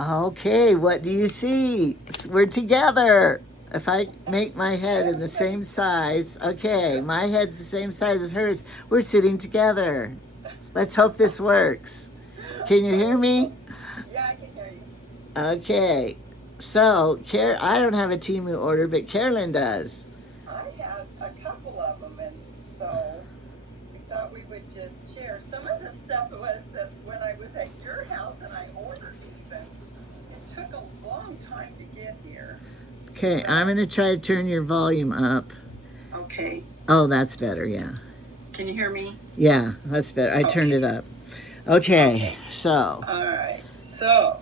Okay, what do you see? We're together. If I make my head in the same size, okay, my head's the same size as hers. We're sitting together. Let's hope this works. Can you hear me? Yeah, I can hear you. Okay, so I don't have a Temu order, but Karolyn does. I had a couple of them, and so we thought we would just share. Some of the stuff was that when I was at your house and I ordered even, it took a long time to get here. Okay, I'm going to try to turn your volume up. Okay. Oh, that's better, yeah. Can you hear me? Yeah, that's better. I turned it up. Okay, so. All right, so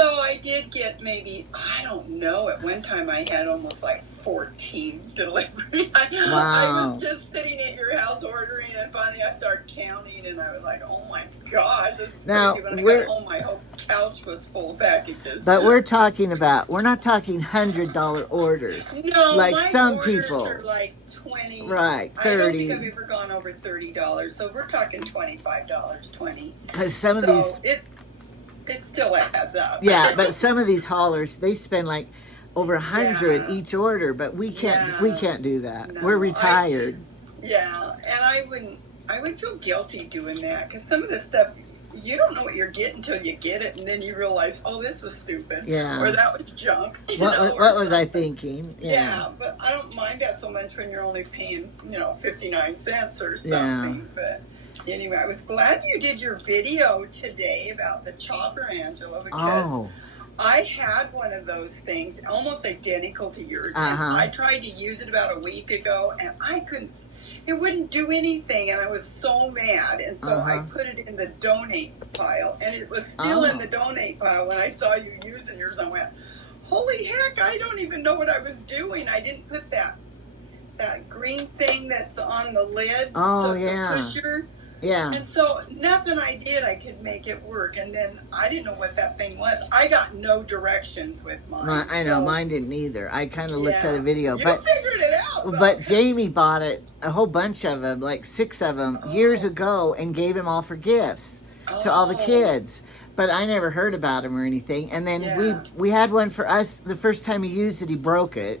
I did get maybe, I don't know, at one time I had almost like 14 deliveries. I was just sitting at your house ordering, and finally I started counting, and I was like, oh my gosh, this is crazy. When I got home, my whole couch was full of packages. But we're not talking $100 orders. No, like my some orders people are like 20. Right, 30. I don't think I've ever gone over $30, so we're talking $25, 20. Because some of these... It still adds up. Yeah, but some of these haulers, they spend like over 100 each order, but we can't do that. No, we're retired. And I would feel guilty doing that, because some of the stuff, you don't know what you're getting until you get it, and then you realize, oh, this was stupid. Yeah. Or that was junk. What was I thinking? Yeah, but I don't mind that so much when you're only paying, 59 cents or something. Yeah. But anyway, I was glad you did your video today about the chopper, Angela, because I had one of those things almost identical to yours. And I tried to use it about a week ago, and it wouldn't do anything, and I was so mad. And so I put it in the donate pile, and it was still in the donate pile. When I saw you using yours, I went, holy heck, I don't even know what I was doing. I didn't put that green thing that's on the lid. The pusher. Yeah. And so nothing I did, I could make it work. And then I didn't know what that thing was. I got no directions with mine. I know, mine didn't either. I kind of looked at a video. You figured it out, though. But Jamie bought it, a whole bunch of them, like 6 of them, years ago, and gave them all for gifts to all the kids. But I never heard about them or anything. And then we had one for us. The first time he used it, he broke it.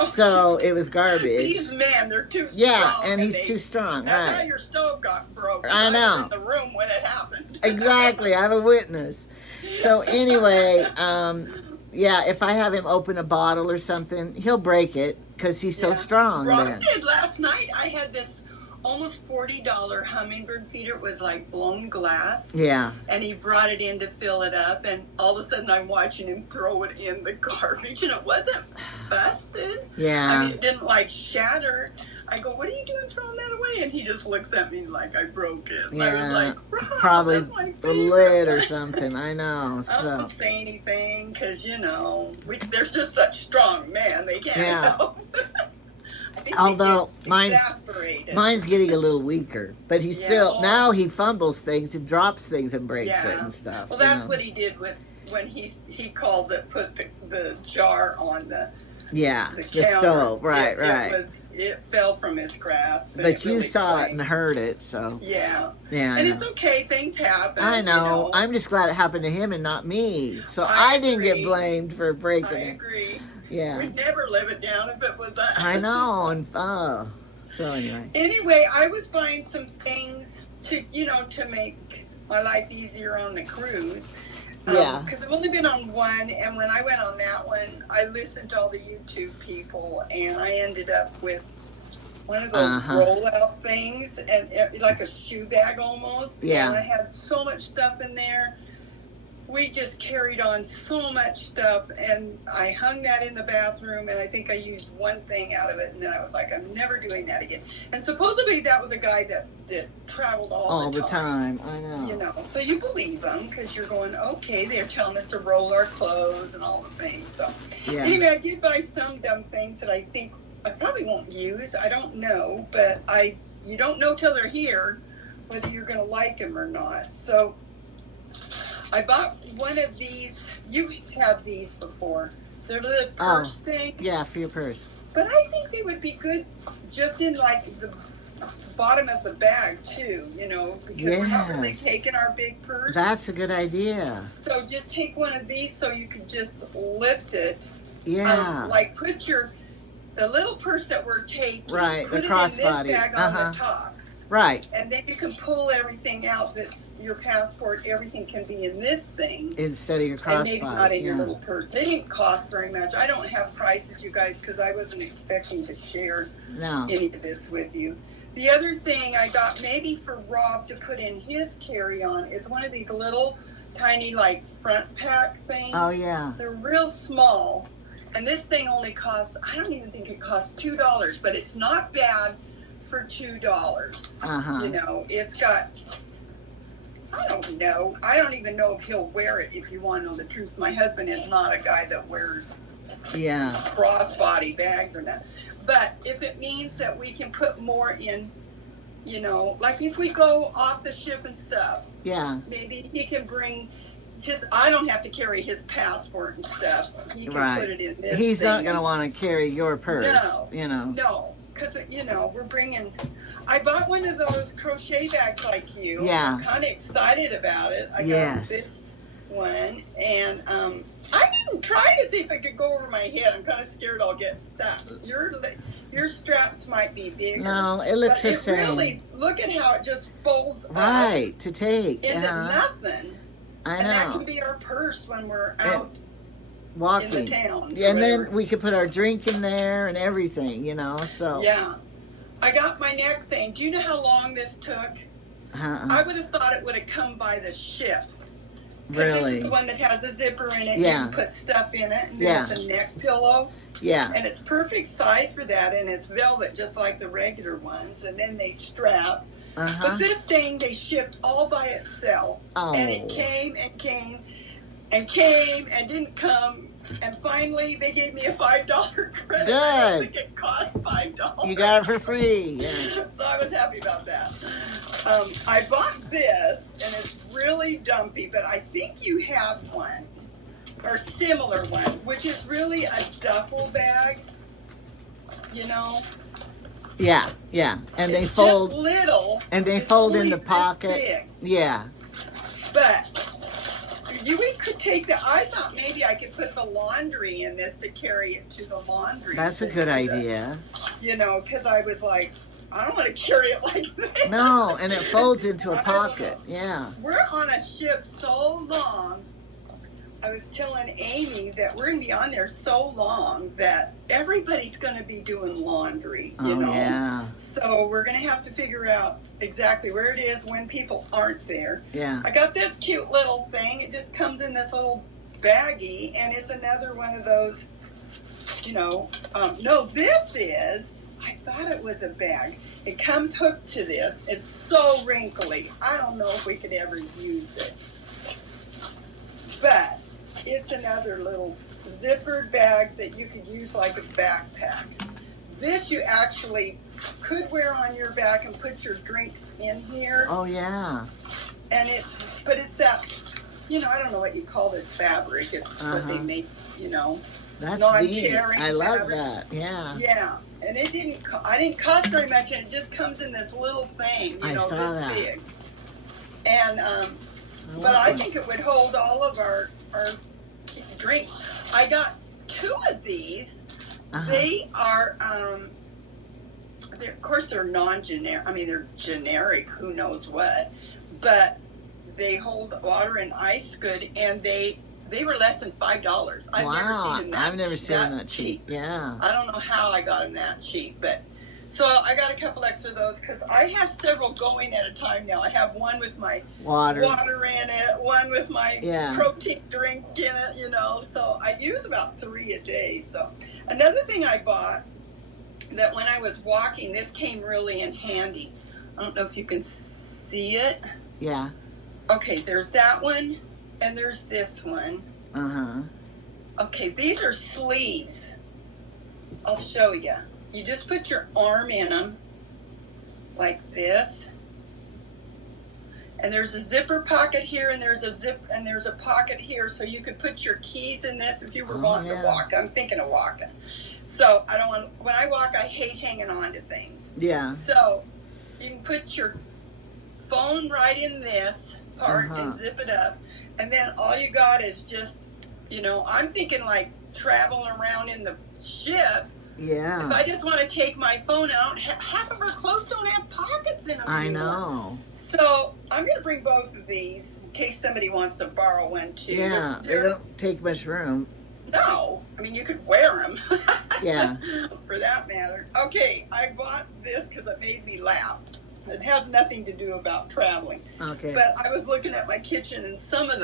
So it was garbage. These men, they're too strong. Yeah, and he's too strong. That's how your stove got broken. I know. I was in the room when it happened. Exactly. I'm a witness. So anyway, if I have him open a bottle or something, he'll break it because he's so strong. Rob did last night. I had this almost $40 hummingbird feeder. It was like blown glass. Yeah. And he brought it in to fill it up, and all of a sudden I'm watching him throw it in the garbage, and it wasn't busted. Yeah. I mean, it didn't like shatter. I go, what are you doing throwing that away? And he just looks at me like I broke it. Yeah. I was like, probably that's my the lid or something. I know. I don't say anything because, there's just such strong men. They can't help. Although mine's getting a little weaker, but he's still, now he fumbles things and drops things and breaks it and stuff. Well, that's what he did when he calls it, put the jar on the stove. Right. It fell from his grasp. But you saw it and heard it, so. Yeah. And it's okay. Things happen. I know. I'm just glad it happened to him and not me. So I didn't get blamed for breaking it. I agree. Yeah. We'd never live it down if it was us. I know. And so anyway. Anyway, I was buying some things to make my life easier on the cruise. Because I've only been on one, and when I went on that one, I listened to all the YouTube people, and I ended up with one of those roll-out things, and like a shoe bag almost. Yeah. And I had so much stuff in there. We just carried on so much stuff, and I hung that in the bathroom, and I think I used one thing out of it, and then I was like, I'm never doing that again. And supposedly that was a guy that traveled all the time. I know. So you believe them because you're going, okay, they're telling us to roll our clothes and all the things. So anyway, I did buy some dumb things that I think I probably won't use. I don't know, but you don't know till they're here whether you're going to like them or not. So I bought one of these. You've had these before. They're the purse things. Yeah, for your purse. But I think they would be good just in like the bottom of the bag too, because we're not really taking our big purse. That's a good idea. So just take one of these so you can just lift it. Yeah. Like put the little purse that we're taking, right, put the it crossbody in this bag on the top. Right. And then you can pull everything out that's your passport, everything can be in this thing. Instead of your crossbody. And maybe not in your little purse. They didn't cost very much. I don't have prices, you guys, because I wasn't expecting to share any of this with you. The other thing I got maybe for Rob to put in his carry-on is one of these little tiny like front pack things. Oh, yeah. They're real small. And this thing only costs, I don't even think it costs $2, but it's not bad for $2. It's got, I don't know. I don't even know if he'll wear it, if you want to know the truth. My husband is not a guy that wears crossbody bags or not. But if it means that we can put more in, like if we go off the ship and stuff, maybe he can bring I don't have to carry his passport and stuff. He can put it in this He's thing. not going to want to carry your purse. No, because, we're bringing, I bought one of those crochet bags like you. Yeah. I'm kind of excited about it. I got this one, and I didn't try to see if it could go over my head. I'm kind of scared I'll get stuck. Your straps might be bigger. No, it looks the same. Really, look at how it just folds up. Right, to take. Into nothing. I know. And that can be our purse when we're out walking in the towns. And then we could put our drink in there and everything, so. Yeah. I got my neck thing. Do you know how long this took? I would have thought it would have come by the ship. Because this is the one that has a zipper in it. You can put stuff in it. And then it's a neck pillow. Yeah. And it's perfect size for that. And it's velvet just like the regular ones. And then they strap. But this thing they shipped all by itself. And it came and came and came and didn't come. And finally they gave me a $5 credit. Good. I don't think it cost $5. You got it for free. Yeah. So I was happy about that. I bought this and it's really dumpy, but I think you have one or similar one, which is really a duffel bag, Yeah, and it's they fold. Just little. And they fold in the pocket. Yeah. But we could take I thought maybe I could put the laundry in this to carry it to the laundry. That's a good idea. Because I was like, I don't want to carry it like this. No, and it folds into a pocket. Yeah. We're on a ship so long. I was telling Amy that we're going to be on there so long that everybody's going to be doing laundry, Yeah. So we're going to have to figure out exactly where it is when people aren't there. Yeah. I got this cute little thing. It just comes in this little baggie, and it's another one of those, no, this is, I thought it was a bag. It comes hooked to this. It's so wrinkly. I don't know if we could ever use it. But it's another little zippered bag that you could use like a backpack. This you actually could wear on your back and put your drinks in here. Oh, yeah. And it's that, I don't know what you call this fabric. It's what they make, That's neat. I love fabric. that. Yeah. Yeah. And I didn't cost very much, and it just comes in this little thing, this big. And, but I think it would hold all of our drinks. I got 2 of these. They are, of course, they're non-generic. I mean, they're generic, who knows what. But they hold water and ice good, and they were less than $5. I've never seen them that cheap. Yeah. I don't know how I got them that cheap, but so I got a couple extra of those because I have several going at a time now. I have one with my water in it, one with my protein drink in it, so I use about 3 a day. So another thing I bought that when I was walking, this came really in handy. I don't know if you can see it. Yeah. Okay, there's that one. And there's this one. Okay, these are sleeves. I'll show you. You just put your arm in them like this. And there's a zipper pocket here, and there's a pocket here, so you could put your keys in this if you were wanting to walk. I'm thinking of walking. So when I walk, I hate hanging on to things. Yeah. So You can put your phone right in this part and zip it up. And then all you got is just, I'm thinking like traveling around in the ship. Yeah. If I just want to take my phone, and half of our clothes don't have pockets in them anymore. I know. So I'm going to bring both of these in case somebody wants to borrow one too. Yeah, they don't take much room. No. I mean, you could wear them. Yeah. For that matter. Okay, I bought this because it made me laugh. It has nothing to do about traveling. Okay. But I was looking at my kitchen and some of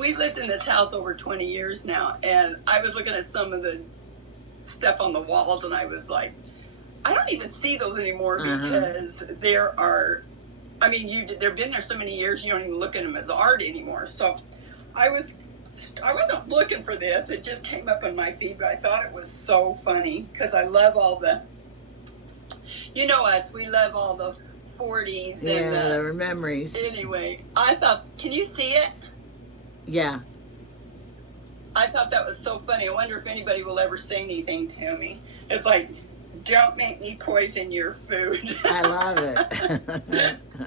we've lived in this house over 20 years now, and I was looking at some of the stuff on the walls, and I was like, I don't even see those anymore because there are, they've been there so many years, you don't even look at them as art anymore. So I wasn't looking for this. It just came up on my feed, but I thought it was so funny because I love all the, us, we love all the 40s and the memories. Anyway, I thought, can you see it? Yeah. I thought that was so funny. I wonder if anybody will ever say anything to me. It's like, don't make me poison your food. I love it.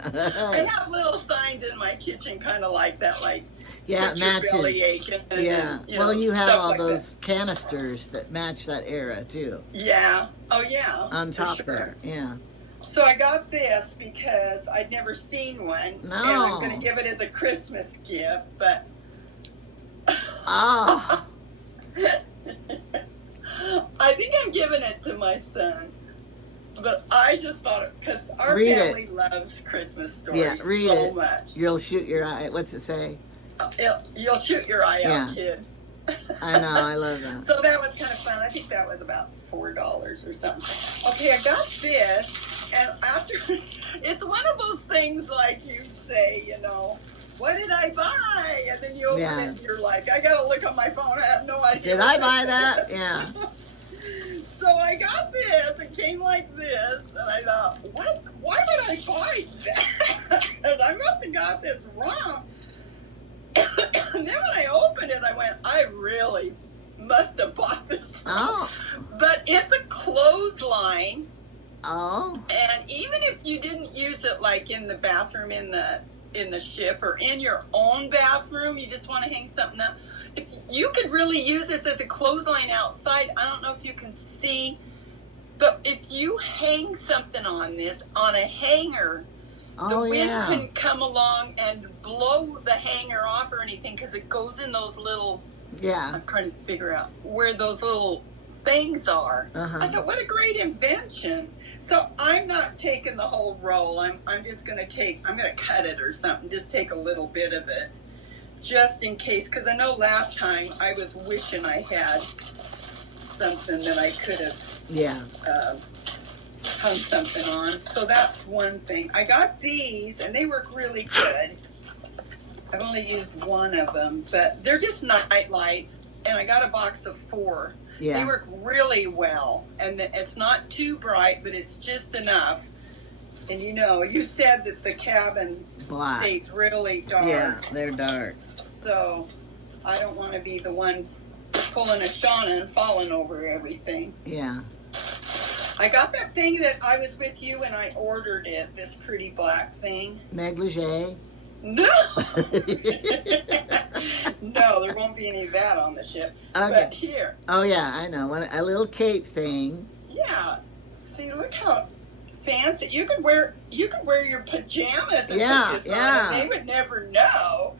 I have little signs in my kitchen kind of like that, like, yeah, it matches. Your belly aching. Yeah. Well, you have all like those canisters that match that era, too. Yeah. Oh, yeah. On top there. Yeah. So I got this because I'd never seen one. No. And I'm going to give it as a Christmas gift, but... Oh. I think I'm giving it to my son. But I just thought it, because our family loves Christmas stories so much. You'll shoot your eye. What's it say? You'll shoot your eye out, kid. I know, I love that. So that was kind of fun. I think that was about $4 or something. Okay, I got this, and after, it's one of those things like you say, what did I buy? And then you open it and you're like, I got to look on my phone. I have no idea. Did I buy that? Yeah. So I got this. It came like this. And I thought, what? Why would I buy that? I must have got this wrong. And then when I opened it, I went, I really must have bought this wrong. Oh. But it's a clothesline. Oh. And even if you didn't use it like in the bathroom in the ship or in your own bathroom, you just want to hang something up. If you could really use this as a clothesline outside, I don't know if you can see, but if you hang something on this on a hanger, the wind couldn't come along and blow the hanger off or anything because it goes in those little, I'm trying to figure out where those little things are. I thought, what a great invention. So I'm not taking the whole roll. I'm just going to I'm going to cut it or something, just take a little bit of it, just in case, because I know last time I was wishing I had something that I could have hung something on. So that's one thing. I got these, and they work really good. I've only used one of them, but they're just night lights, and I got a box of 4. Yeah. They work really well, and it's not too bright, but it's just enough. And you said that the cabin stays really dark. Yeah, they're dark. So I don't want to be the one pulling a Shauna and falling over everything. Yeah. I got that thing that I was with you and I ordered it, this pretty black thing. Negligee? No! No, there won't be any of that on the ship. Okay. But here. Oh, yeah, I know. A little cape thing. Yeah. See, look how fancy. You could wear your pajamas and put this on, and they would never know.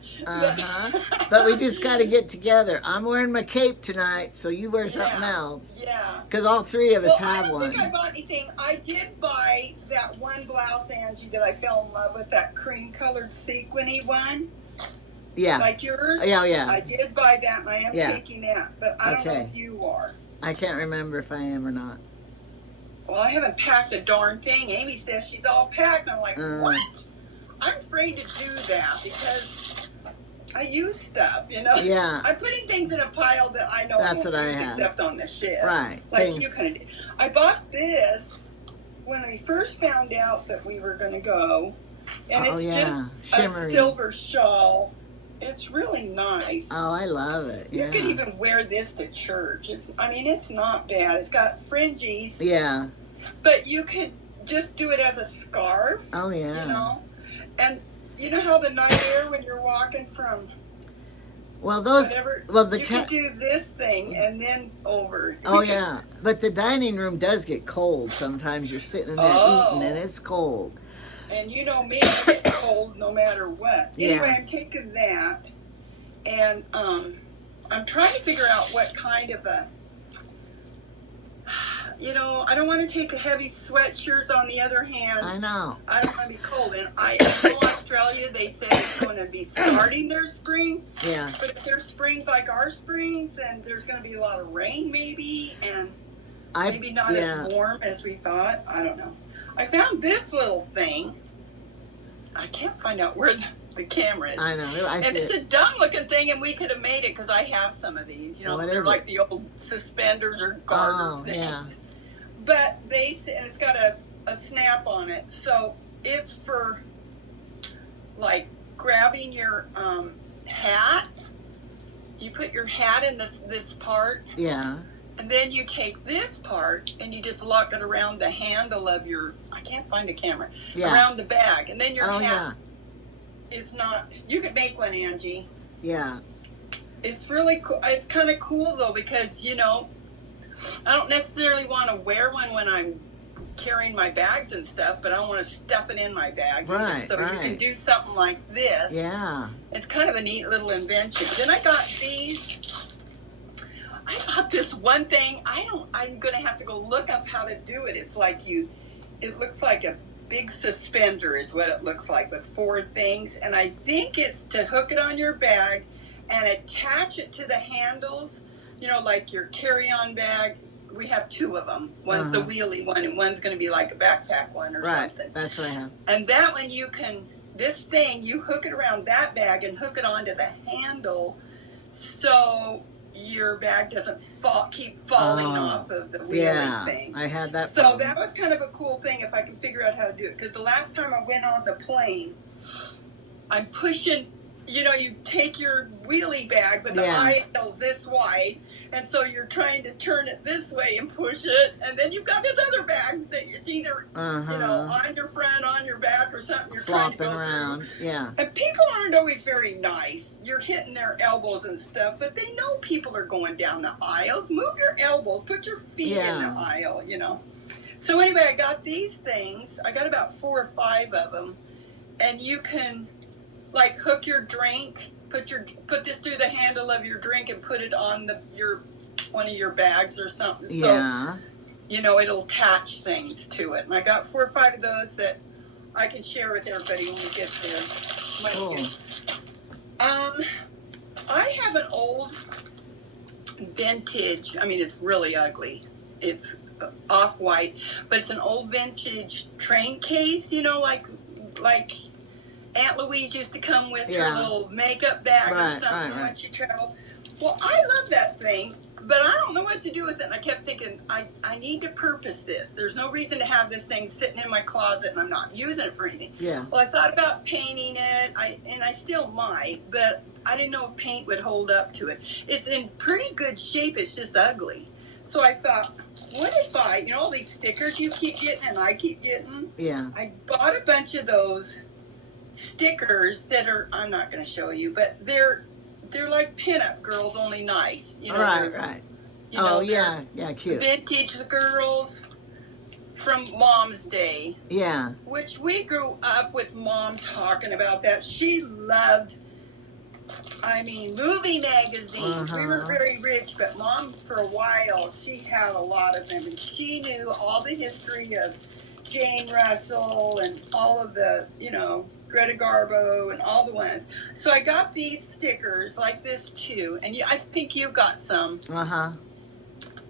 But we just got to get together. I'm wearing my cape tonight, so you wear something else. Yeah. Because all 3 of us have one. I don't think I bought anything. I did buy that one blouse, Angie, that I fell in love with, that cream-colored sequiny one. Yeah. Like yours? Yeah, yeah. I did buy that, and I am taking that. But I don't know if you are. I can't remember if I am or not. Well, I haven't packed a darn thing. Amy says she's all packed. I'm like, what? I'm afraid to do that because I use stuff, Yeah. I'm putting things in a pile that I know I won't use except on the ship. Right. Like you kind of did. I bought this when we first found out that we were going to go. And it's just shimmery. A silver shawl. It's really nice. Oh, I love it. You could even wear this to church. It's not bad. It's got fringes. Yeah. But you could just do it as a scarf. Oh, yeah. You know? And you know how the night air when you're walking from whatever, you can do this thing and then over. Oh, yeah. But the dining room does get cold sometimes. You're sitting in there eating and it's cold. And you know me, I get cold no matter what. Yeah. Anyway, I'm taking that, and I'm trying to figure out what kind of a, you know, I don't want to take heavy sweatshirts. On the other hand, I know. I don't want to be cold. And I know Australia, they said it's going to be starting their spring. Yeah. But if their spring's like our springs, and there's going to be a lot of rain maybe, and maybe not as warm as we thought. I don't know. I found this little thing. I can't find out where the camera is. I know. And it's a dumb-looking thing, and we could have made it because I have some of these. You know, they're like the old suspenders or garter things. Yeah. But and it's got a snap on it. So it's for, like, grabbing your hat. You put your hat in this part. Yeah. And then you take this part and you just lock it around the handle of your, I can't find the camera, around the bag. And then your hat is not, you could make one, Angie. Yeah. It's really cool. It's kind of cool, though, because, you know, I don't necessarily want to wear one when I'm carrying my bags and stuff, but I don't want to stuff it in my bag. Right, so you can do something like this. Yeah. It's kind of a neat little invention. Then I got these. I got this one thing. I'm going to have to go look up how to do it. It's like it looks like a big suspender is what it looks like with 4 things. And I think it's to hook it on your bag and attach it to the handles, you know, like your carry-on bag. We have 2 of them. One's the wheelie one and one's going to be like a backpack one or something. That's what I have. And that one this thing, you hook it around that bag and hook it onto the handle so your bag doesn't keep falling off of the wheeling thing. I had that. So that was kind of a cool thing if I can figure out how to do it. Because the last time I went on the plane, I'm pushing, you know, you take your wheelie bag, but the aisle's this wide, and so you're trying to turn it this way and push it, and then you've got these other bags that it's either, you know, on your front, on your back, or something you're flopping trying to go around. through. Yeah. And people aren't always very nice. You're hitting their elbows and stuff, but they know people are going down the aisles. Move your elbows, put your feet in the aisle, you know. So anyway, I got these things. I got about 4 or 5 of them, and you can, like, hook your drink, put this through the handle of your drink and put it on one of your bags or something. So, you know, it'll attach things to it. And I got 4 or 5 of those that I can share with everybody when we get there. I have an old vintage, I mean, it's really ugly. It's off-white, but it's an old vintage train case, you know, like Aunt Louise used to come with her little makeup bag or something when she traveled. Well, I love that thing, but I don't know what to do with it. And I kept thinking, I need to purpose this. There's no reason to have this thing sitting in my closet and I'm not using it for anything. Yeah. Well, I thought about painting it, and I still might, but I didn't know if paint would hold up to it. It's in pretty good shape. It's just ugly. So I thought, what if you know, all these stickers you keep getting and I keep getting? Yeah. I bought a bunch of those stickers that are, I'm not going to show you, but they're like pinup girls, only nice. You know, right. You know, cute. Vintage girls from Mom's day. Yeah. Which we grew up with Mom talking about that. She loved, I mean, movie magazines. We weren't very rich, but Mom, for a while, she had a lot of them. And she knew all the history of Jane Russell and all of the, you know, Greta Garbo and all the ones. So I got these stickers like this too, and I think you got some. I'm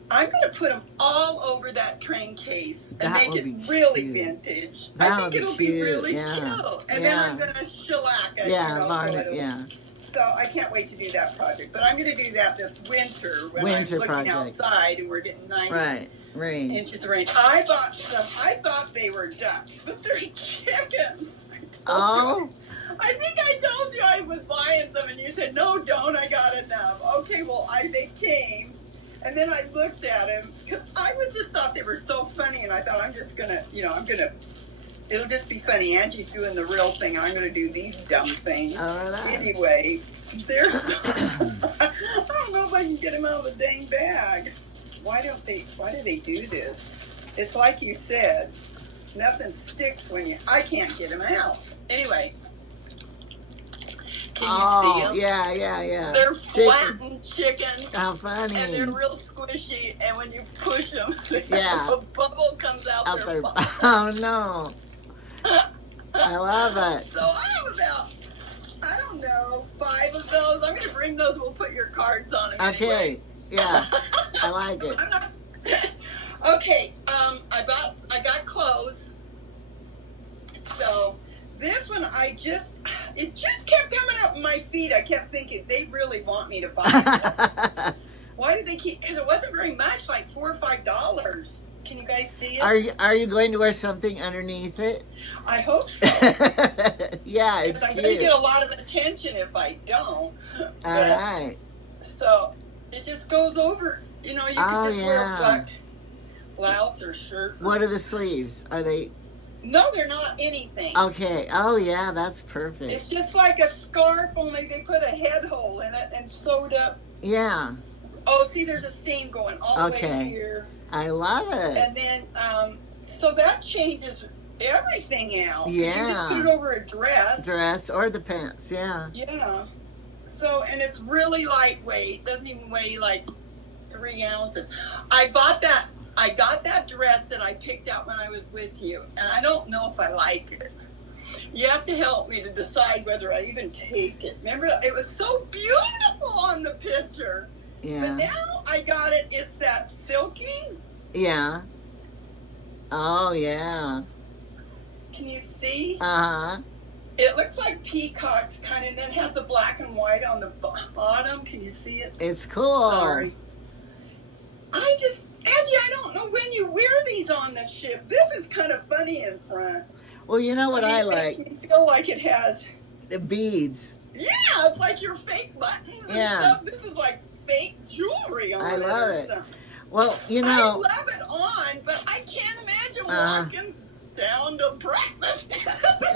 going to put them all over that train case and make it really vintage. I think it'll be really cute. And then I'm going to shellac it. So I can't wait to do that project. But I'm going to do that this winter when I'm looking outside and we're getting 90 inches of rain. I bought some. I thought they were ducks, but they're chickens. I think I told you I was buying some, and you said, no, don't, I got enough. Okay, well, they came, And then I looked at him because I was just thought they were so funny, and I thought I'm just gonna, it'll just be funny. Angie's doing the real thing, and I'm gonna do these dumb things. Anyway, there's. I don't know if I can get him out of the dang bag. Why do they do this? It's like you said, nothing sticks when I can't get him out. Anyway. Can you see them? Yeah. They're flattened chickens. How funny. And they're real squishy, and when you push them, a bubble comes out their bottom. Oh, no. I love it. So I have about, I don't know, 5 of those. I'm going to bring those. We'll put your cards on them. Okay. Anyway. Yeah. I like it. Okay. I got clothes. So this one, it just kept coming up my feet. I kept thinking, they really want me to buy this. Why did they keep, because it wasn't very much, like $4 or $5. Can you guys see it? Are you going to wear something underneath it? I hope so. Yeah, it's I'm going to get a lot of attention if I don't. All right. So it just goes over. You know, you can just wear a black blouse or shirt. What are the sleeves? Are they? No, they're not anything. Okay. Oh, yeah, that's perfect. It's just like a scarf, only they put a head hole in it and sewed up. Yeah. Oh, see, there's a seam going all the way here. I love it. And then, so that changes everything out. Yeah. You just put it over a dress. Dress or the pants, yeah. Yeah. So, and it's really lightweight. It doesn't even weigh like 3 ounces. I got that dress that I picked out when I was with you, and I don't know if I like it. You have to help me to decide whether I even take it. Remember, it was so beautiful on the picture. Yeah. But now I got it. It's that silky. Yeah. Oh, yeah. Can you see? Uh-huh. It looks like peacocks, kind of, and then has the black and white on the bottom. Can you see it? It's cool. Sorry. Angie, I don't know when you wear these on the ship. This is kind of funny in front. Well, you know what I like? It makes me feel like it has... The beads. Yeah, it's like your fake buttons and stuff. This is like fake jewelry on it. I love it. Well, you know... I love it on, but I can't imagine walking down to breakfast.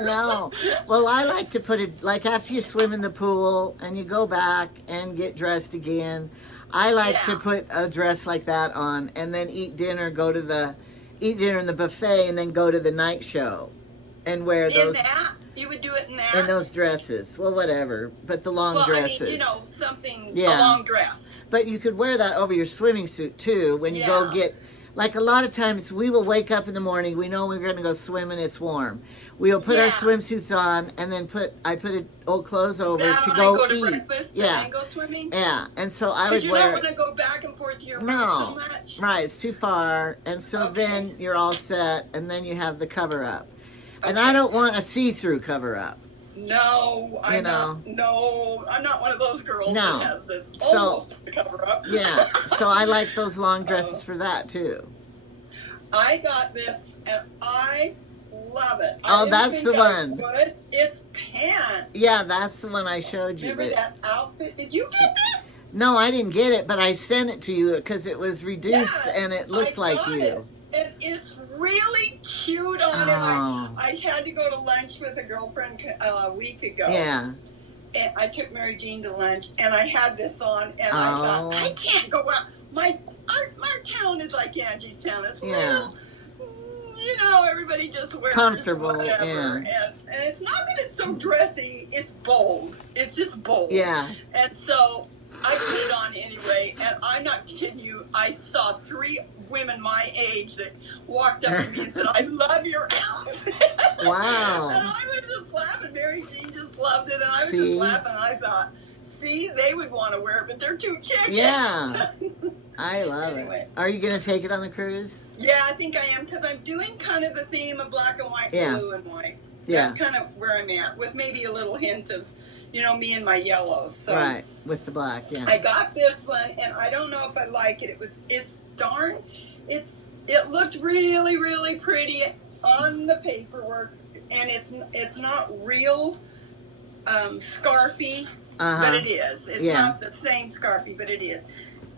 No. Well, I like to put it, like after you swim in the pool and you go back and get dressed again, I like to put a dress like that on and then eat dinner in the buffet and then go to the night show and wear those. In that? You would do it in that? In those dresses. Well, whatever. But the long dresses. I mean, something, a long dress. But you could wear that over your swimming suit too when you go get, like a lot of times we will wake up in the morning, we know we're going to go swimming, it's warm. We'll put our swimsuits on and then I put old clothes over to go eat. Breakfast and then go swimming? Yeah, and so I would wear... Because you're not going to go back and forth to your room so much? Right, it's too far, and so then you're all set, and then you have the cover-up. And I don't want a see-through cover-up. No, I'm not one of those girls that has this almost cover-up. Yeah, so I like those long dresses for that, too. I got this, and I love it. That's the one. It's pants. Yeah, that's the one I showed you. Remember that outfit? Did you get this? No, I didn't get it, but I sent it to you because it was reduced and it looks like you. And it's really cute on it. I had to go to lunch with a girlfriend a week ago. Yeah. And I took Mary Jean to lunch, and I had this on, and I thought, I can't go out. Our town is like Angie's town. It's little, everybody just wears comfortable, whatever. And it's not that it's so dressy. It's bold. It's just bold. Yeah. And so I put it on anyway, and I'm not kidding you. I saw 3 women my age that walked up to me and said, I love your outfit. Wow. And I was just laughing. Mary Jean just loved it, and I was just laughing. And I thought, they would want to wear it, but they're too chicken. Yeah. I love it. Are you going to take it on the cruise? Yeah, I think I am, because I'm doing kind of the theme of black and white, blue and white. That's kind of where I'm at, with maybe a little hint of, me and my yellows. So right, with the black, I got this one, and I don't know if I like it. It looked really, really pretty on the paperwork, and it's not real scarfy, but it is. It's not the same scarfy, but it is.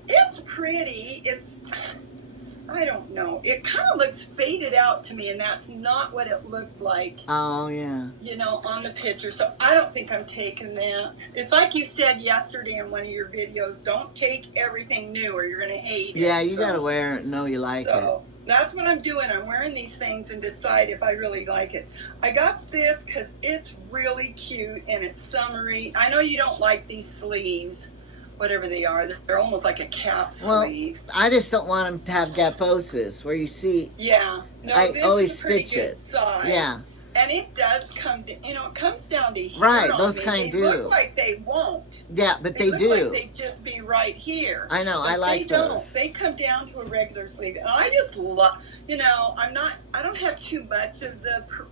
It's pretty. I don't know. It kind of looks faded out to me, and that's not what it looked like. Oh, yeah. You know, on the picture. So I don't think I'm taking that. It's like you said yesterday in one of your videos, don't take everything new or you're going to hate it. Yeah, you got to wear it, know you like it. So that's what I'm doing. I'm wearing these things and decide if I really like it. I got this because it's really cute and it's summery. I know you don't like these sleeves. Whatever they are, they're almost like a cap sleeve. I just don't want them to have gaposes where you see. Yeah, no, I this always is a pretty stitch good it. size. Yeah, and it does come to, you know, it comes down to here. right. On Those me. kind they do. Look like they won't. Yeah, but they look do. Like they just be right here. I know. But I like they those. Don't. They come down to a regular sleeve, and I just love. You know, I don't have too much of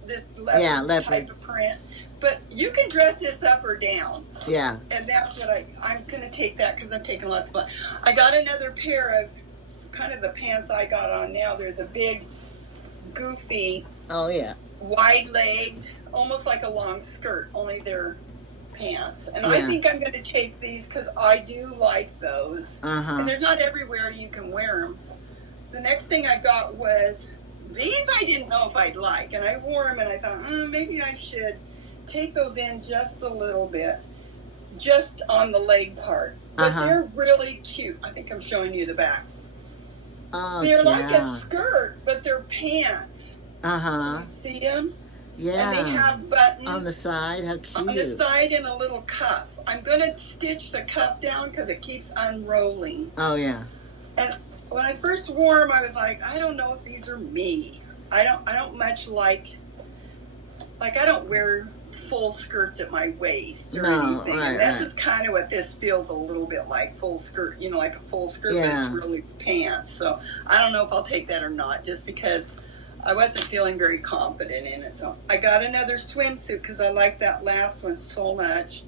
this leopard type of print. But you can dress this up or down. Yeah. And that's what I'm going to take that because I'm taking lots of fun. I got another pair of kind of the pants I got on now. They're the big, goofy, wide-legged, almost like a long skirt, only they're pants. And I think I'm going to take these because I do like those. And they're not everywhere you can wear them. The next thing I got was these I didn't know if I'd like. And I wore them and I thought, maybe I should take those in just a little bit, just on the leg part. But they're really cute. I think I'm showing you the back. They're like a skirt, but they're pants. You see them? Yeah. And they have buttons. On the side? How cute. On the side and a little cuff. I'm going to stitch the cuff down because it keeps unrolling. Oh, yeah. And when I first wore them, I was like, I don't know if these are me. I don't much like I don't wear full skirts at my waist or anything. Right, and this is kind of what this feels a little bit like, full skirt, you know, like a full skirt, but it's really pants. So I don't know if I'll take that or not, just because I wasn't feeling very confident in it. So I got another swimsuit because I like that last one so much.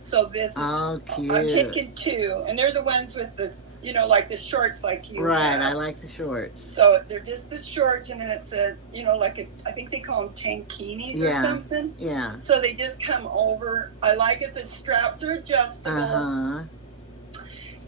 So this is, cute. I'm taking two, and they're the ones with the, you know, like the shorts like you have. I like the shorts. So they're just the shorts, and then it's a, you know, like I think they call them tankinis or something. Yeah. So they just come over. I like it. The straps are adjustable.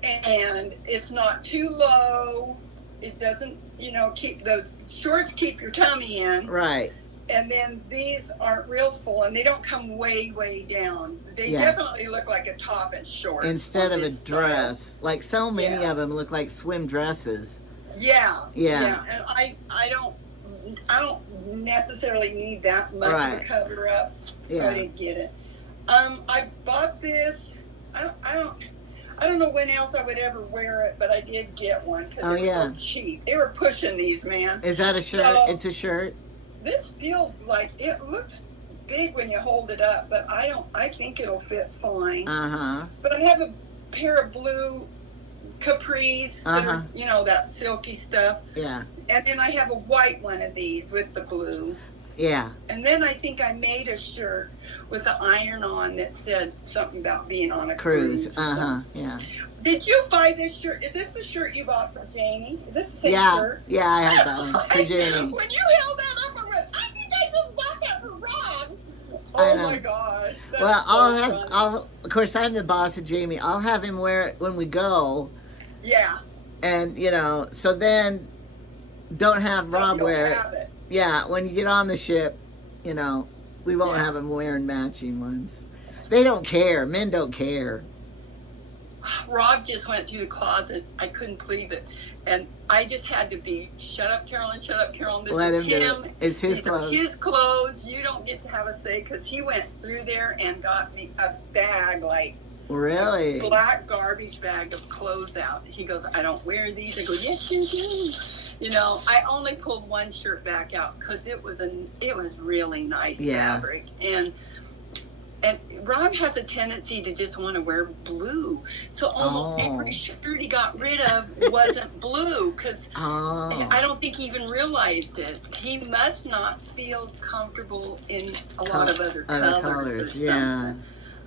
And it's not too low. It doesn't, you know, the shorts keep your tummy in. Right. And then these aren't real full, and they don't come way, way down. They definitely look like a top and shorts. Instead of a dress. Like so many of them look like swim dresses. Yeah. And I don't necessarily need that much of a cover up, so I didn't get it. I bought this. I don't know when else I would ever wear it, but I did get one because it was so cheap. They were pushing these, man. Is that a shirt? It's a shirt. This feels like it looks big when you hold it up, but I think it'll fit fine. But I have a pair of blue capris that are, you know, that silky stuff. Yeah. And then I have a white one of these with the blue. Yeah. And then I think I made a shirt with an iron on that said something about being on a cruise. Yeah. Did you buy this shirt? Is this the shirt you bought for Jamie? Is this the same shirt? Yeah, I have that one for Jamie. When you held that up, I went, I think I just bought that for Rob. Oh my gosh. Well, of course, I'm the boss of Jamie. I'll have him wear it when we go. Yeah. And, you know, so then don't have Rob wear it. Yeah, when you get on the ship, you know, we won't have him wearing matching ones. They don't care. Men don't care. Rob just went through the closet. I couldn't believe it. And I just had to be, shut up, Karolyn, shut up, Karolyn. This is him. It's his clothes. His clothes. You don't get to have a say because he went through there and got me a bag, like really a black garbage bag of clothes out. He goes, I don't wear these. I go, yes, you do. You know, I only pulled one shirt back out because it was really nice fabric. And Rob has a tendency to just want to wear blue. So almost every shirt he got rid of wasn't blue because I don't think he even realized it. He must not feel comfortable in a lot of other colors or something. Yeah.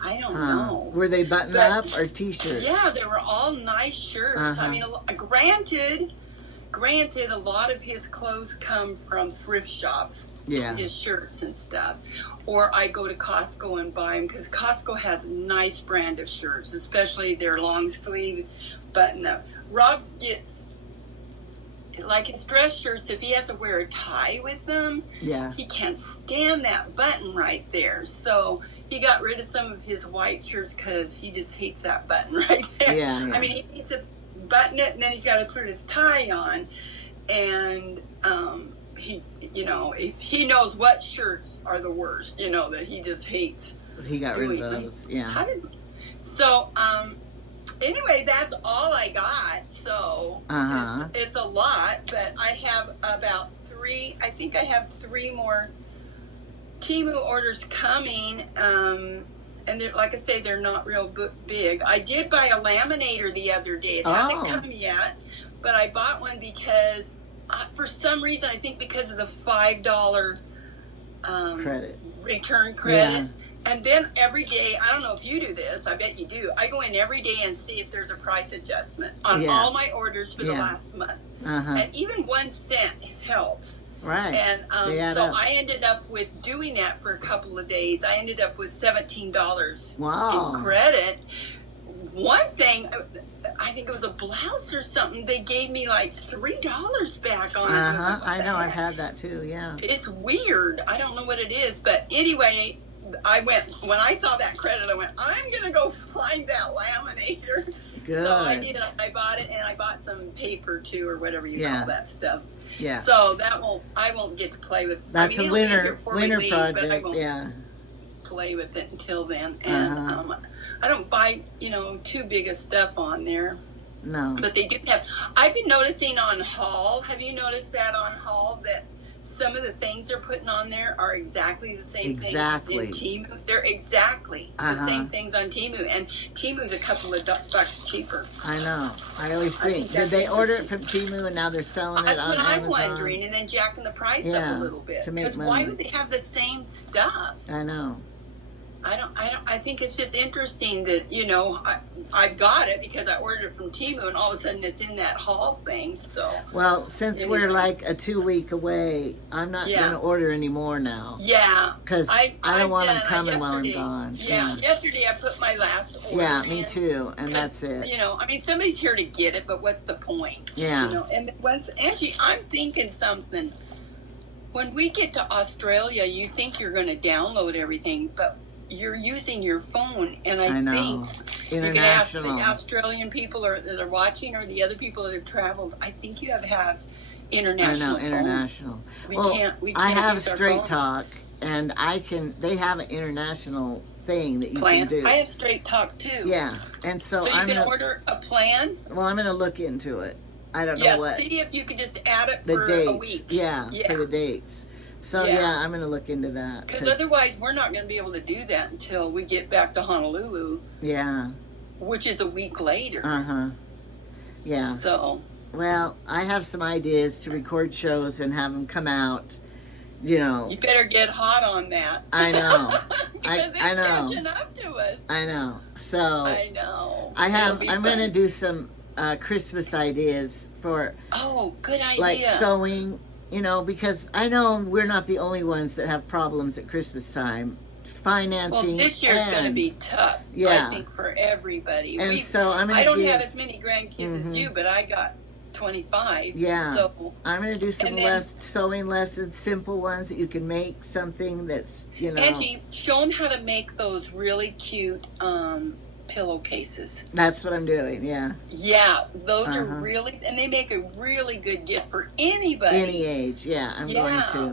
I don't know. Were they button-up or T-shirts? Yeah, they were all nice shirts. I mean, granted, granted, a lot of his clothes come from thrift shops. Yeah. His shirts and stuff. Or I go to Costco and buy them, because Costco has a nice brand of shirts, especially their long sleeve button up. Rob gets, like his dress shirts, if he has to wear a tie with them, he can't stand that button right there. So he got rid of some of his white shirts because he just hates that button right there. Yeah. I mean, he needs to button it, and then he's got to put his tie on. And he, you know, if he knows what shirts are the worst, you know, that he just hates. He got rid of those. Yeah. So, anyway, that's all I got. So it's a lot, but I have about I think I have 3 more Temu orders coming. And they're, like I say, they're not real big. I did buy a laminator the other day. It hasn't come yet, but I bought one because for some reason, I think because of the $5 credit return credit. And then every day, I don't know if you do this, I bet you do, I go in every day and see if there's a price adjustment on all my orders for the last month. And even 1 cent helps. Right. And so I ended up with doing that for a couple of days. I ended up with $17 in credit. One thing, I think it was a blouse or something, they gave me like $3 back on it. I know, I've had that too, yeah. It's weird. I don't know what it is, but anyway, when I saw that credit, I went, I'm going to go find that laminator. Good. So I did. I bought it, and I bought some paper too, or whatever you call that stuff. Yeah. So I won't get to play with. That's a winter project. But I won't play with it until then. And I don't buy, too big of stuff on there. No. But they do have. I've been noticing on Haul. Have you noticed that on Haul that some of the things they're putting on there are exactly the same things in Temu? They're exactly the same things on Temu, and Temu's a couple of bucks cheaper. I know. I always think did they order it from Temu and now they're selling it on Amazon? That's what I'm wondering, and then jacking the price up a little bit. Because why would they have the same stuff? I know. I think it's just interesting that, I got it because I ordered it from Temu, and all of a sudden it's in that haul thing, so. Well, since we're like a 2 week away, I'm not going to order anymore now. Yeah. Because I don't want them coming while I'm gone. Yeah. Yesterday I put my last order in. Me too, and that's it. Somebody's here to get it, but what's the point? Yeah. And Angie, I'm thinking something. When we get to Australia, you think you're going to download everything, but you're using your phone, and I think you can ask the Australian people that are watching, or the other people that have traveled. I think you have to have international. I know, international. We can't I have use Straight Talk, and they have an international thing that you can do. I have Straight Talk too. Yeah, and so you can order a plan. Well, I'm going to look into it. I don't know what. See if you can just add it for a week. Yeah, for the dates. So, I'm going to look into that. Because otherwise, we're not going to be able to do that until we get back to Honolulu. Yeah. Which is a week later. Yeah. So. Well, I have some ideas to record shows and have them come out, You better get hot on that. I know. Because it's catching up to us. I know. So. I know. I'm going to do some Christmas ideas for. Oh, good idea. Like sewing. Because I know we're not the only ones that have problems at Christmas time. Financing. Well, this year's going to be tough, I think, for everybody. And so I don't have as many grandkids as you, but I got 25. Yeah. So, I'm going to do some sewing lessons, simple ones that you can make something that's, Angie, show them how to make those really cute pillowcases. That's what I'm doing, yeah. Yeah, those are really, and they make a really good gift for anybody. Any age, yeah, I'm going to.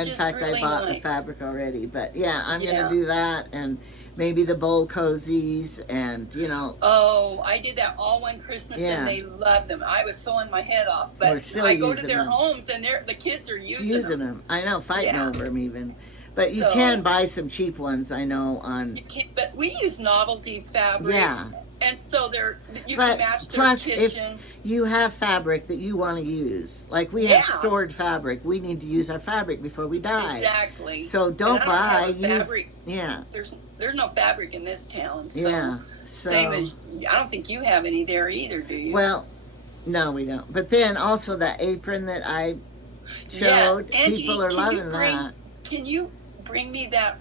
In fact, I bought the fabric already, but I'm going to do that, and maybe the bowl cozies, and, Oh, I did that all one Christmas, and they loved them. I was sewing my head off, but I go to their homes, and the kids are using them. I know, fighting over them even. But you can buy some cheap ones, I know, on... You can, but we use novelty fabric. Yeah. And so you can match their kitchen. If you have fabric that you want to use, like we have stored fabric, we need to use our fabric before we die. Exactly. So don't buy... fabric. Yeah. There's no fabric in this town. So yeah. Same as... I don't think you have any there either, do you? Well... No, we don't. But then also that apron that I showed, Angie, people are loving that. Can you bring me that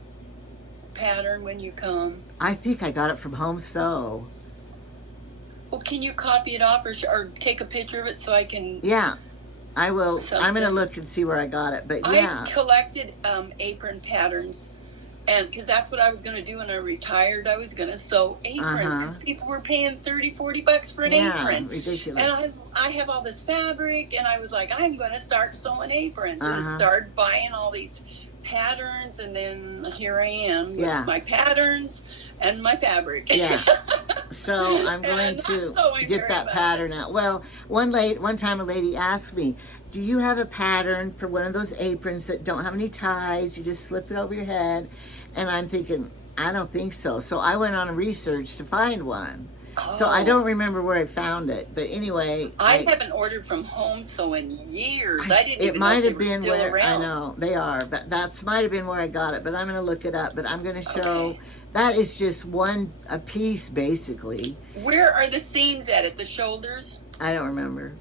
pattern when you come? I think I got it from Home Sew. Well, can you copy it off or take a picture of it so I can? Yeah, I will. Something. I'm going to look and see where I got it. But yeah. I collected apron patterns. And because that's what I was going to do when I retired. I was going to sew aprons because people were paying $30-$40 for an apron. Ridiculous. And I have all this fabric, and I was like, I'm going to start sewing aprons. And I started buying all these patterns, and then here I am with my patterns and my fabric. Yeah. So I'm going to get that pattern out. Well, one time a lady asked me, do you have a pattern for one of those aprons that don't have any ties? You just slip it over your head. And I'm thinking, I don't think so. So I went on a research to find one. So I don't remember where I found it. But anyway. I haven't ordered from Home Sew in years. I didn't even know if they were still around. I know, they are. But that might have been where I got it. But I'm going to look it up. But I'm going to show, that is just a piece, basically. Where are the seams at the shoulders? I don't remember.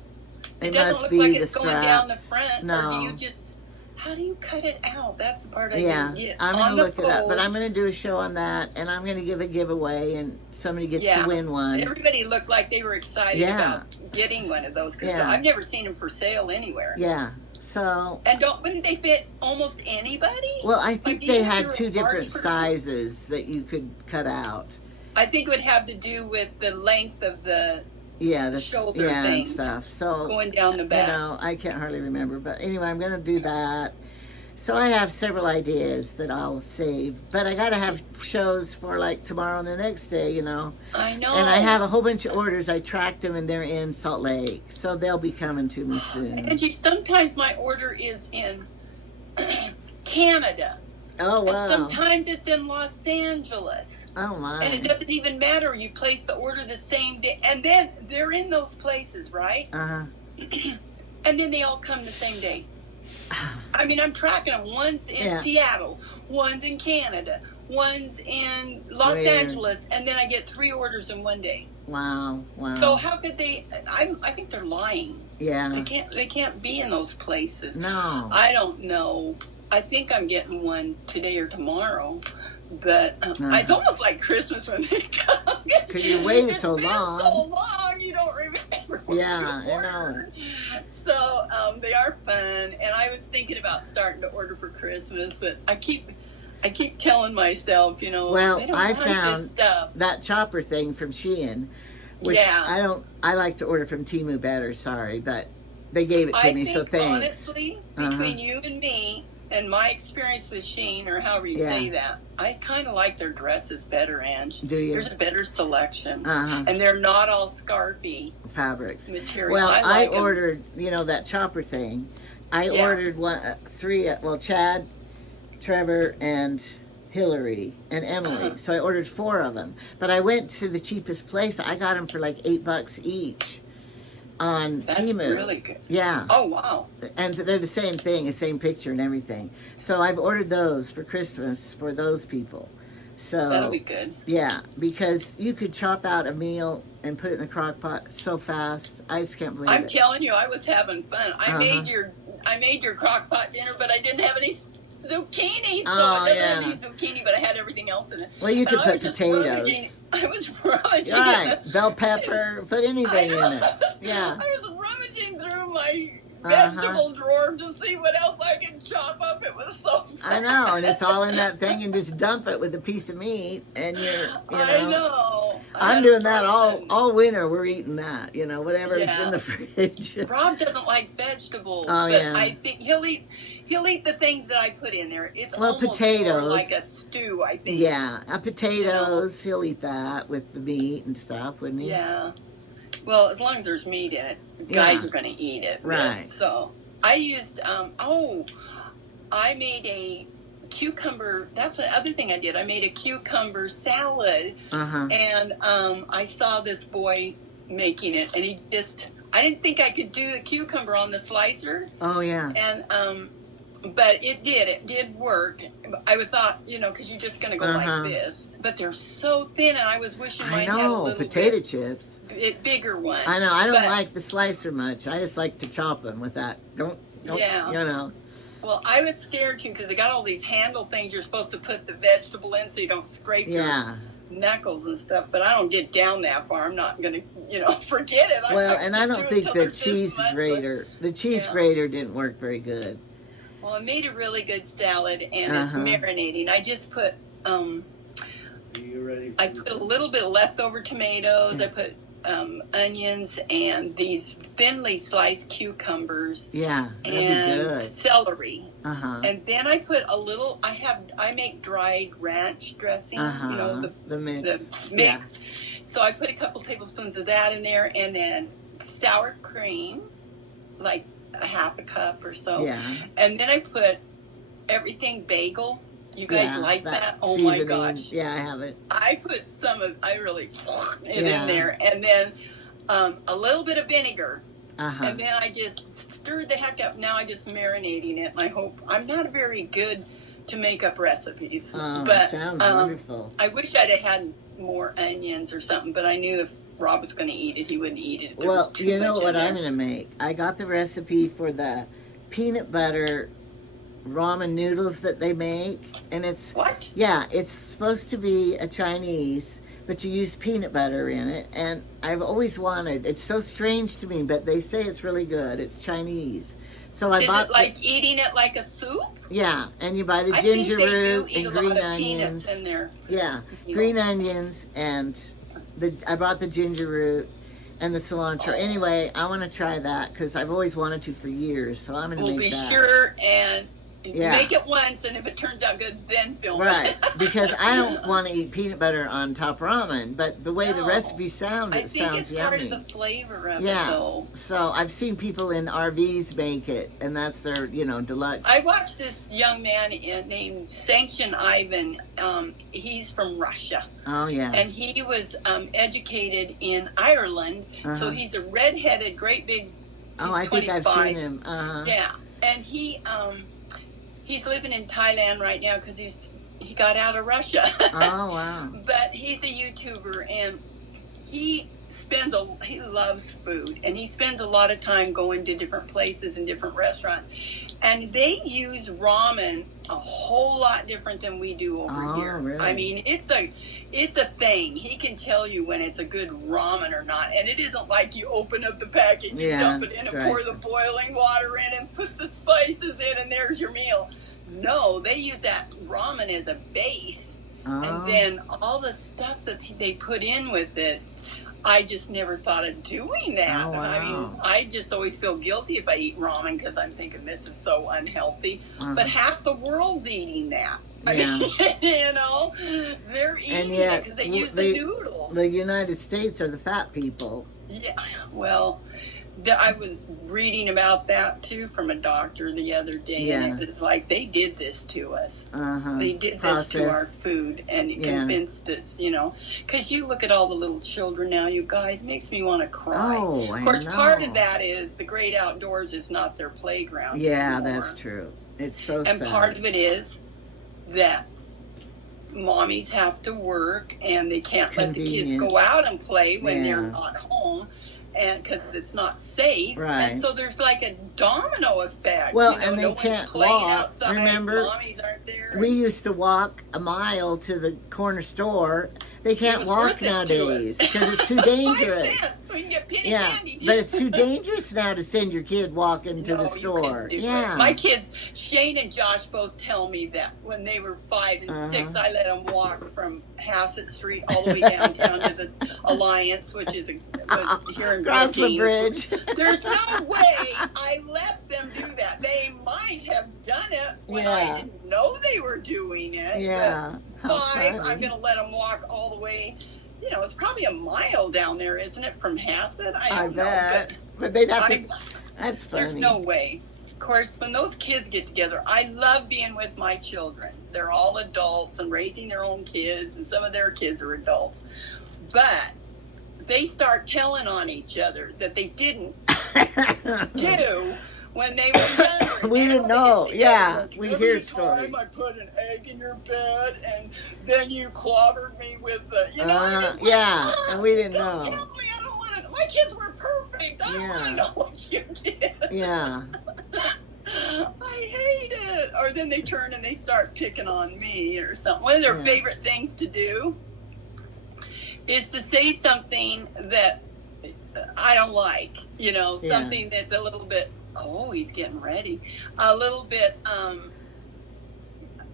It doesn't look like it's going down the front. No. Or do you just, how do you cut it out? That's the part I didn't get. I'm going to look it up. But I'm going to do a show on that, and I'm going to give a giveaway, and somebody gets to win one. Everybody looked like they were excited about getting one of those, because I've never seen them for sale anywhere. Yeah. So. And wouldn't they fit almost anybody? Well, I think they had two different sizes that you could cut out. I think it would have to do with the length of the shoulder and things stuff. So going down the back. I can't hardly remember, but anyway, I'm going to do that. So I have several ideas that I'll save, but I got to have shows for like tomorrow and the next day, I know. And I have a whole bunch of orders. I tracked them, and they're in Salt Lake, so they'll be coming to me soon. And sometimes my order is in Canada. Oh, wow. And sometimes it's in Los Angeles. Oh, my. And it doesn't even matter. You place the order the same day. And then they're in those places, right? Uh-huh. And then they all come the same day. I mean, I'm tracking them. One's in Seattle. One's in Canada. One's in Los Angeles. And then I get 3 orders in one day. Wow. So how could they... I think they're lying. Yeah. They can't be in those places. No. I don't know. I think I'm getting one today or tomorrow, but it's almost like Christmas when they come. Because you waited so long. It's been so long, you don't remember what you ordered. So they are fun, and I was thinking about starting to order for Christmas, but I keep telling myself, well, they don't I want found this stuff. That chopper thing from Shein, which I like to order from Temu better, sorry, but they gave it to me, so thanks. Honestly, between you and me, and my experience with Shein, or however you say that, I kind of like their dresses better, Ange. Do you? There's a better selection. And they're not all scarfy fabrics. Material. Well, I ordered, that chopper thing. I ordered 3, Chad, Trevor, and Hillary, and Emily. So I ordered 4 of them. But I went to the cheapest place. I got them for like $8 each. On That's Teemu. Really good. Yeah. Oh, wow. And they're the same thing, the same picture and everything. So I've ordered those for Christmas for those people. So that'll be good. Yeah, because you could chop out a meal and put it in the crock pot so fast. I just can't believe it. I'm telling you, I was having fun. I made your crock pot dinner, but I didn't have any zucchini, so it doesn't have any zucchini, but I had everything else in it. Well, you could put potatoes. I was rummaging. Right, bell pepper, put anything in it. Yeah. I was rummaging through my vegetable drawer to see what else I could chop up. It was so fun. I know, and it's all in that thing, and just dump it with a piece of meat, and I know. I'm doing that all winter. We're eating that, whatever's in the fridge. Rob doesn't like vegetables, but I think he'll eat the things that I put in there. It's almost potatoes. More like a stew, I think. Yeah, potatoes. He'll eat that with the meat and stuff, wouldn't he? Yeah. Well, as long as there's meat in it, guys are going to eat it. Right. So I used. I made a cucumber. That's the other thing I did. I made a cucumber salad, and I saw this boy making it, and I didn't think I could do the cucumber on the slicer. Oh yeah. And But it did work. I would thought, because you're just going to go like this. But they're so thin, and I was wishing mine had a little potato chips. Bigger one. I know. I don't like the slicer much. I just like to chop them with that. Don't yeah. Well, I was scared too because they got all these handle things you're supposed to put the vegetable in so you don't scrape your knuckles and stuff. But I don't get down that far. I'm not going to, forget it. Well, and I don't think the cheese grater, grater didn't work very good. Well, I made a really good salad, and it's marinating. I just put, I put a little bit of leftover tomatoes. I put onions and these thinly sliced cucumbers. Yeah, that'd and be good. Celery. And then I put a little. I make dried ranch dressing. The mix. The mix. Yeah. So I put a couple tablespoons of that in there, and then sour cream, like a half a cup or so. Yeah. And then I put everything bagel. You guys like that? Oh my gosh. Yeah, I have it. I put I really in there. And then a little bit of vinegar. And then I just stirred the heck up. Now I just marinating it. And I'm not very good to make up recipes. But sounds wonderful. I wish I'd have had more onions or something, but I knew if Rob was going to eat it, he wouldn't eat it. There was too much what I'm going to make? I got the recipe for the peanut butter ramen noodles that they make, and it's what? Yeah, it's supposed to be a Chinese, but you use peanut butter in it, and I've always wanted. It's so strange to me, but they say it's really good. It's Chinese, so I bought. Is it like eating it like a soup? Yeah, and you buy the ginger root and green onions in there. Yeah, green onions and I bought the ginger root and the cilantro. Anyway, I want to try that because I've always wanted to for years, so I'm going to make that. We'll be sure and make it once, and if it turns out good, then film it. Right, because I don't want to eat peanut butter on top ramen, but the way the recipe sounds, it sounds yummy. I think it's part of the flavor of it, though. So I've seen people in RVs make it, and that's their, deluxe. I watched this young man named Sanction Ivan. He's from Russia. Oh, yeah. And he was educated in Ireland, so he's a redheaded, great big, I think I've seen him. Yeah, and he's living in Thailand right now because he got out of Russia. Oh, wow. But he's a YouTuber, and he loves food, and he spends a lot of time going to different places and different restaurants. And they use ramen a whole lot different than we do over here. Really? I mean, it's a thing. He can tell you when it's a good ramen or not. And it isn't like you open up the package and dump it in and pour the boiling water in and put the spices in and there's your meal. No, they use that ramen as a base. And then all the stuff that they put in with it, I just never thought of doing that. Oh, wow. I mean, I just always feel guilty if I eat ramen because I'm thinking this is so unhealthy. But half the world's eating that. I mean, they're eating it because they use the noodles. The United States are the fat people. Yeah, well, I was reading about that too from a doctor the other day, and it was like they did this to us. They did this to our food, and it convinced us, because you look at all the little children now, you guys, it makes me want to cry. Oh, of course, part of that is the great outdoors is not their playground anymore. That's true. It's so and sad. Part of it is that mommies have to work, and they can't let the kids go out and play when they're not home. And because it's not safe, and so there's like a domino effect. Well, and they can't walk. Outside, remember, mommies aren't there. We used to walk a mile to the corner store. They can't walk nowadays because it's too dangerous. 5 cents, we can get penny candy. But it's too dangerous now to send your kid walking to the store. My kids, Shane and Josh, both tell me that when they were 5 and 6, I let them walk from Hassett Street all the way downtown to the Alliance, which was here in Across the bridge. There's no way I let them do that. They might have done it when I didn't know they were doing it. Yeah. But 5, I'm going to let them walk all the way. It's probably a mile down there, isn't it, from Hassett? I don't know. But they'd have to. That's funny. There's no way. Of course, when those kids get together, I love being with my children. They're all adults and raising their own kids, and some of their kids are adults. But they start telling on each other that they didn't do when they were younger. We didn't know. Yeah, we hear stories. Every time I put an egg in your bed, and then you clobbered me with the, you know. Yeah, and we didn't know. Don't tell me. I don't want to. My kids were perfect. I don't want to know what you did. Yeah. I hate it. Or then they turn and they start picking on me or something. One of their favorite things to do is to say something that I don't like, you know, something that's a little bit, oh, he's getting ready, a little bit,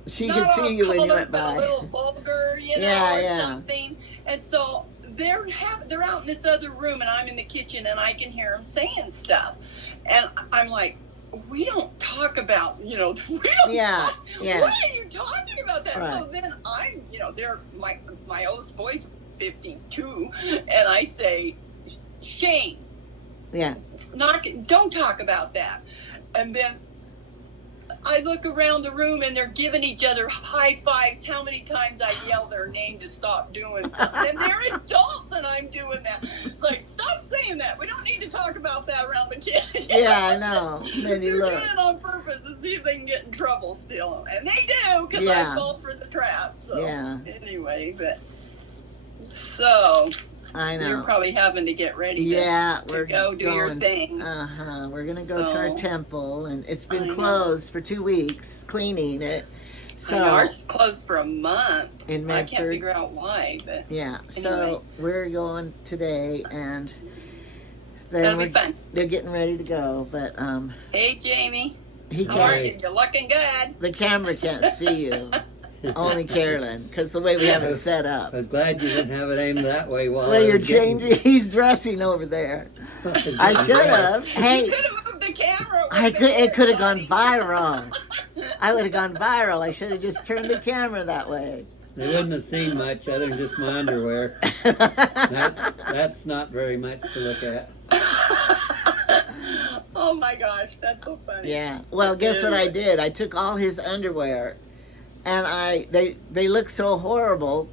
she could see you when you went by. A little vulgar, you know, or something. And so they're out in this other room, and I'm in the kitchen, and I can hear them saying stuff. And I'm like, we don't talk about, you know, we don't talk. Why are you talking about that? Right. So then I'm, you know, they're my oldest boy's 52, and I say, shame. Yeah. Don't talk about that. And then I look around the room, and they're giving each other high fives. How many times I yell their name to stop doing something. And they're adults, and I'm doing that. It's like, stop saying that. We don't need to talk about that around the kids. Yeah, I know. Then you They're doing it on purpose to see if they can get in trouble still. And they do, because I fall for the trap. So anyway, but so I know. You're probably having to get ready to go do your thing. We're going to go to our temple, and it's been closed for 2 weeks, cleaning it. So ours closed for a month. In Medford. I can't figure out why, but anyway. So we're going today, and then that'll be fun. They're getting ready to go, but hey, Jamie. How are you? You're looking good. The camera can't see you. Only Karolyn, because the way we have it set up. I was glad you didn't have it aimed that way while you're changing. He's dressing over there. I should have. Hey, you could have moved the camera. It could have gone viral. I would have gone viral. I should have just turned the camera that way. They wouldn't have seen much other than just my underwear. That's not very much to look at. Oh my gosh, that's so funny. Yeah. Well, guess what I did? I took all his underwear. And they look so horrible,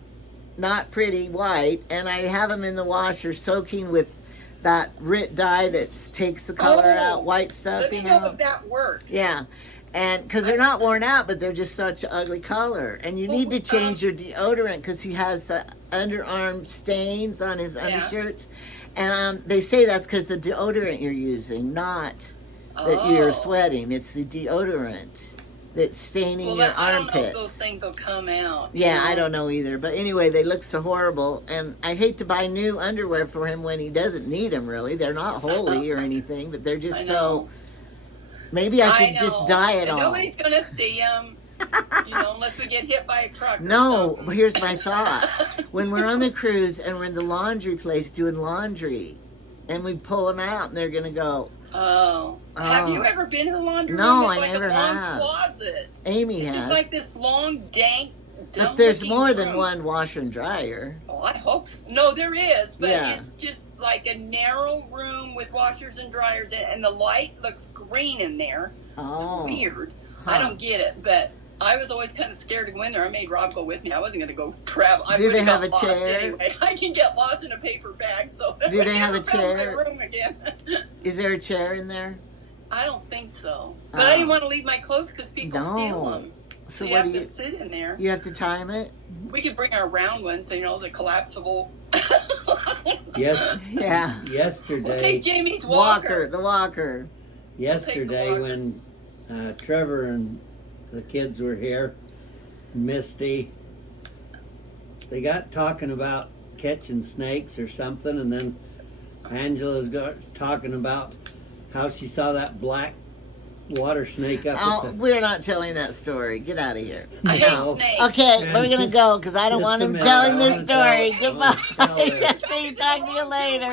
not pretty, white, and I have them in the washer soaking with that dye that takes the color out, white stuff. Let me know if that works. Yeah, and because they're not worn out, but they're just such an ugly color. And you need to change your deodorant because he has underarm stains on his undershirts. And they say that's because the deodorant you're using, not that you're sweating. It's the deodorant that's staining your armpits. I don't know if those things will come out. Yeah, I don't know either. But anyway, they look so horrible. And I hate to buy new underwear for him when he doesn't need them, really. They're not holy or anything, but they're just so... Maybe I should just dye it all. Nobody's going to see them, you know, unless we get hit by a truck No, here's my thought. When we're on the cruise and we're in the laundry place doing laundry, and we pull them out, and they're going to go... Oh. Have you ever been to the laundry room? No, it's I never have. It's like a long closet. Amy has. It's just like this long, dank, but there's more than one washer and dryer. Oh, I hope so. No, there is, but it's just like a narrow room with washers and dryers, and the light looks green in there. Oh. It's weird. I don't get it, but I was always kind of scared to go in there. I made Rob go with me. I wasn't going to go travel. Do they have a chair? Anyway. I can get lost in a paper bag, so do they have a chair? My room again. Is there a chair in there? I don't think so. But I didn't want to leave my clothes because people steal them. So you have to sit in there. You have to time it? We could bring our round one, so you know, the collapsible. Yes. Yeah. Yesterday. We'll take Jamie's walker. The walker. Yesterday when Trevor and the kids were here, Misty, they got talking about catching snakes or something, and then Angela's talking about how she saw that black water snake up at the... We're not telling that story. Get out of here. I hate snakes. Okay, we're going to go because I don't want him telling this story. Goodbye. See you. Talk to you later.